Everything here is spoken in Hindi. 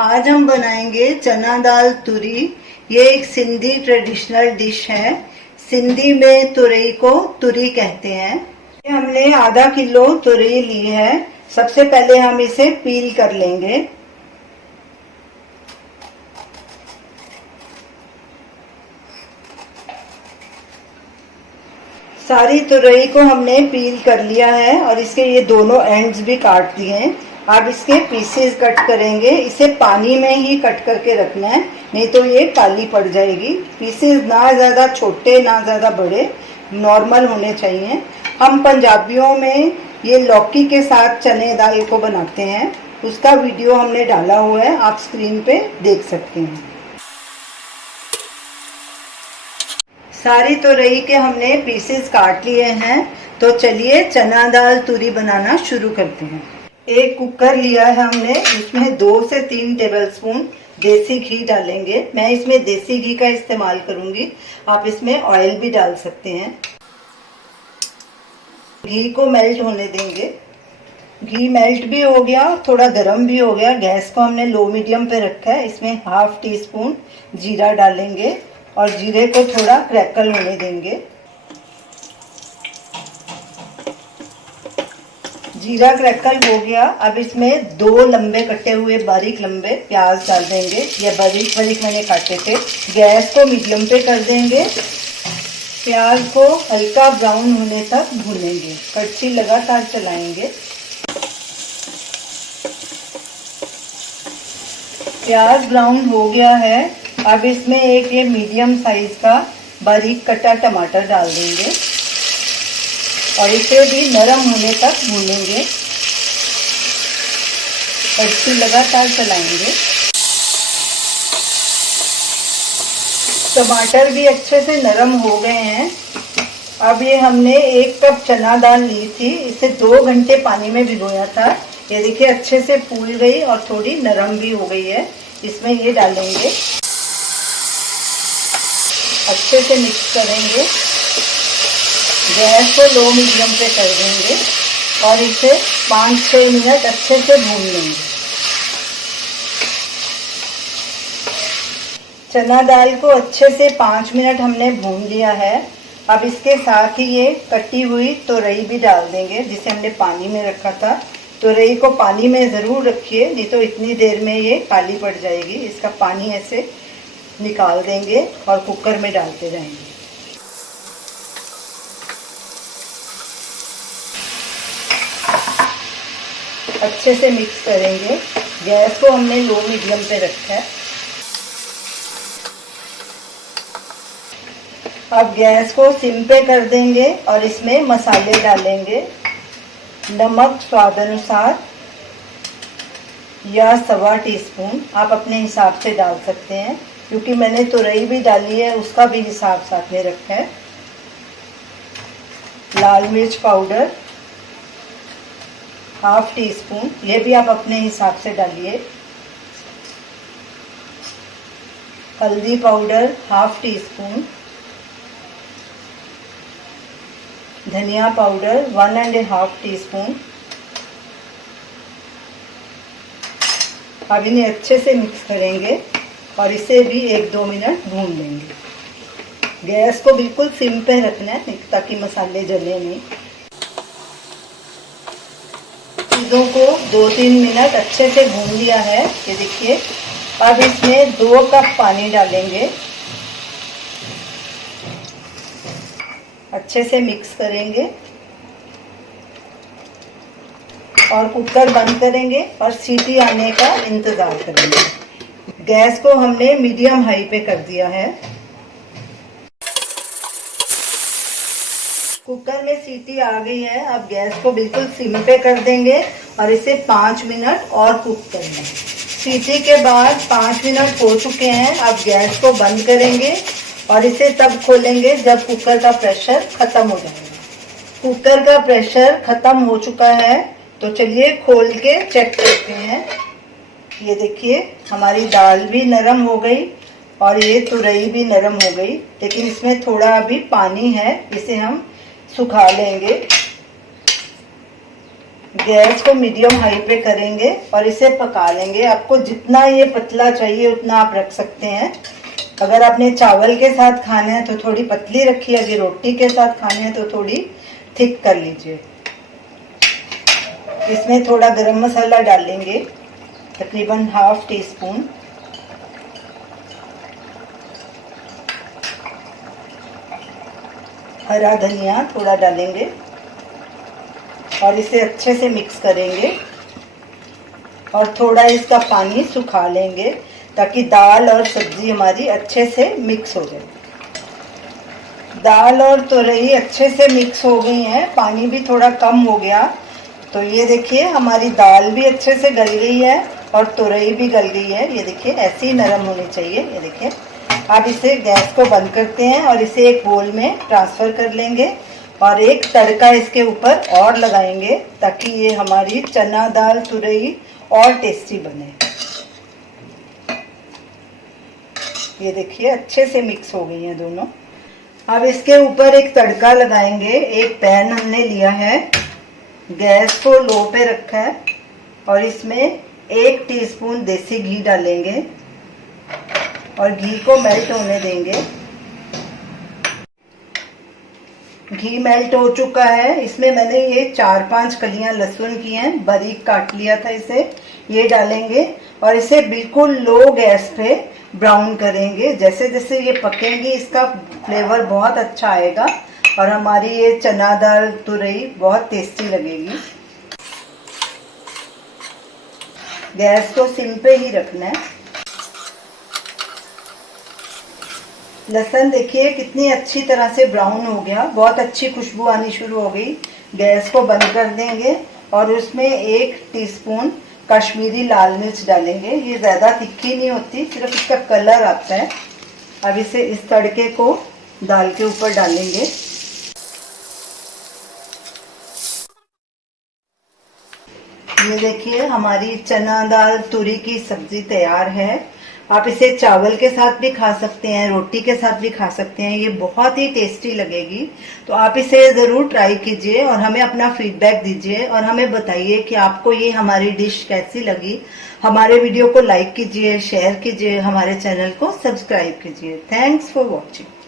आज हम बनाएंगे चना दाल तुरी। ये एक सिंधी ट्रेडिशनल डिश है। सिंधी में तुरई को तुरी कहते हैं। हमने आधा किलो तुरई ली है। सबसे पहले हम इसे पील कर लेंगे। सारी तुरई को हमने पील कर लिया है और इसके ये दोनों एंड्स भी काट दिए हैं। अब इसके पीसेस कट करेंगे। इसे पानी में ही कट करके रखना है, नहीं तो ये काली पड़ जाएगी। पीसेस ना ज़्यादा छोटे ना ज़्यादा बड़े, नॉर्मल होने चाहिए। हम पंजाबियों में ये लौकी के साथ चने दाल को बनाते हैं, उसका वीडियो हमने डाला हुआ है, आप स्क्रीन पे देख सकते हैं। सारी तुरई के हमने पीसेस काट लिए हैं, तो चलिए चना दाल तुरी बनाना शुरू करते हैं। एक कुकर लिया है हमने, इसमें 2 से 3 टेबलस्पून देसी घी डालेंगे। मैं इसमें देसी घी का इस्तेमाल करूंगी, आप इसमें ऑयल भी डाल सकते हैं। घी को मेल्ट होने देंगे। घी मेल्ट भी हो गया, थोड़ा गर्म भी हो गया। गैस को हमने लो मीडियम पे रखा है। इसमें ½ टीस्पून जीरा डालेंगे और जीरे को थोड़ा क्रैकल होने देंगे। जीरा क्रैकल हो गया। अब इसमें 2 लंबे कटे हुए बारीक लंबे प्याज डाल देंगे। ये बारीक बारीक मैंने काटे थे। गैस को मीडियम पे कर देंगे। प्याज को हल्का ब्राउन होने तक भूनेंगे। कड़छी लगातार चलाएंगे। प्याज ब्राउन हो गया है। अब इसमें एक ये मीडियम साइज का बारीक कटा टमाटर डाल देंगे और इसे भी नरम होने तक भूनेंगे। कड़छी लगातार चलाएंगे। टमाटर भी अच्छे से नरम हो गए हैं। अब ये हमने 1 कप चना दाल ली थी, इसे 2 घंटे पानी में भिगोया था। ये देखिए अच्छे से फूल गई और थोड़ी नरम भी हो गई है। इसमें ये डालेंगे, अच्छे से मिक्स करेंगे। गैस को लो मीडियम पे कर देंगे और इसे 5-6 मिनट अच्छे से भून लेंगे। चना दाल को अच्छे से 5 मिनट हमने भून लिया है। अब इसके साथ ही ये कटी हुई तुरई भी डाल देंगे, जिसे हमने पानी में रखा था। तुरई को पानी में ज़रूर रखिए, नहीं तो इतनी देर में ये काली पड़ जाएगी। इसका पानी ऐसे निकाल देंगे और कुकर में डालते जाएंगे। अच्छे से मिक्स करेंगे। गैस को हमने लो मीडियम पे रखा है। अब गैस को सिम पे कर देंगे और इसमें मसाले डालेंगे। नमक स्वाद अनुसार या 1/4 टीस्पून, आप अपने हिसाब से डाल सकते हैं, क्योंकि मैंने तुरई भी डाली है, उसका भी हिसाब साथ में रखा है। लाल मिर्च पाउडर ½ टीस्पून, ये भी आप अपने हिसाब से डालिए। हल्दी पाउडर ½ टीस्पून। धनिया पाउडर 1½ टीस्पून। अब इन्हें अच्छे से मिक्स करेंगे और इसे भी 1-2 मिनट भून लेंगे। गैस को बिल्कुल सिम पे रखना है ताकि मसाले जले नहीं। चीज़ों को 2-3 मिनट अच्छे से भून लिया है, ये देखिए। अब इसमें 2 कप पानी डालेंगे। अच्छे से मिक्स करेंगे और कुकर बंद करेंगे और सीटी आने का इंतज़ार करेंगे। गैस को हमने मीडियम हाई पे कर दिया है। कुकर में सीटी आ गई है। अब गैस को बिल्कुल सिम पे कर देंगे और इसे 5 मिनट और कुक करेंगे। सीटी के बाद 5 मिनट हो चुके हैं। अब गैस को बंद करेंगे और इसे तब खोलेंगे जब कुकर का प्रेशर खत्म हो जाएगा। कुकर का प्रेशर खत्म हो चुका है, तो चलिए खोल के चेक करते हैं। ये देखिए हमारी दाल भी नरम हो गई और ये तुरई भी नरम हो गई, लेकिन इसमें थोड़ा अभी पानी है, इसे हम सुखा लेंगे। गैस को मीडियम हाई पे करेंगे और इसे पका लेंगे। आपको जितना ये पतला चाहिए उतना आप रख सकते हैं। अगर आपने चावल के साथ खाना है तो थोड़ी पतली रखिए, अगर रोटी के साथ खाना है तो थोड़ी थिक कर लीजिए। इसमें थोड़ा गरम मसाला डालेंगे, तकरीबन ½ टीस्पून। हरा धनिया थोड़ा डालेंगे और इसे अच्छे से मिक्स करेंगे और थोड़ा इसका पानी सुखा लेंगे ताकि दाल और सब्जी हमारी अच्छे से मिक्स हो जाए। दाल और तुरई अच्छे से मिक्स हो गई हैं, पानी भी थोड़ा कम हो गया। तो ये देखिए हमारी दाल भी अच्छे से गल गई है और तुरई भी गल गई है। ये देखिए ऐसे ही नरम होनी चाहिए। ये देखिए अब इसे गैस को बंद करते हैं और इसे एक बोल में ट्रांसफ़र कर लेंगे और एक तड़का इसके ऊपर और लगाएंगे ताकि ये हमारी चना दाल तुरई और टेस्टी बने। ये देखिए अच्छे से मिक्स हो गई हैं दोनों। अब इसके ऊपर एक तड़का लगाएंगे। एक पैन हमने लिया है, गैस को लो पे रखा है और इसमें 1 टीस्पून देसी घी डालेंगे और घी को मेल्ट होने देंगे। घी मेल्ट हो चुका है। इसमें मैंने ये 4-5 कलियां लहसुन की हैं, बारीक काट लिया था इसे, ये डालेंगे और इसे बिल्कुल लो गैस पे ब्राउन करेंगे। जैसे जैसे ये पकेंगी इसका फ्लेवर बहुत अच्छा आएगा और हमारी ये चना दाल तुरई बहुत टेस्टी लगेगी। गैस को सिम पे ही रखना है। लहसुन देखिए कितनी अच्छी तरह से ब्राउन हो गया, बहुत अच्छी खुशबू आनी शुरू हो गई। गैस को बंद कर देंगे और उसमें 1 टीस्पून कश्मीरी लाल मिर्च डालेंगे। ये ज़्यादा तिखी नहीं होती, सिर्फ इसका कलर आता है। अब इसे इस तड़के को दाल के ऊपर डालेंगे। ये देखिए हमारी चना दाल तुरी की सब्जी तैयार है। आप इसे चावल के साथ भी खा सकते हैं, रोटी के साथ भी खा सकते हैं। ये बहुत ही टेस्टी लगेगी। तो आप इसे ज़रूर ट्राई कीजिए और हमें अपना फीडबैक दीजिए और हमें बताइए कि आपको ये हमारी डिश कैसी लगी। हमारे वीडियो को लाइक कीजिए, शेयर कीजिए, हमारे चैनल को सब्सक्राइब कीजिए। Thanks for watching.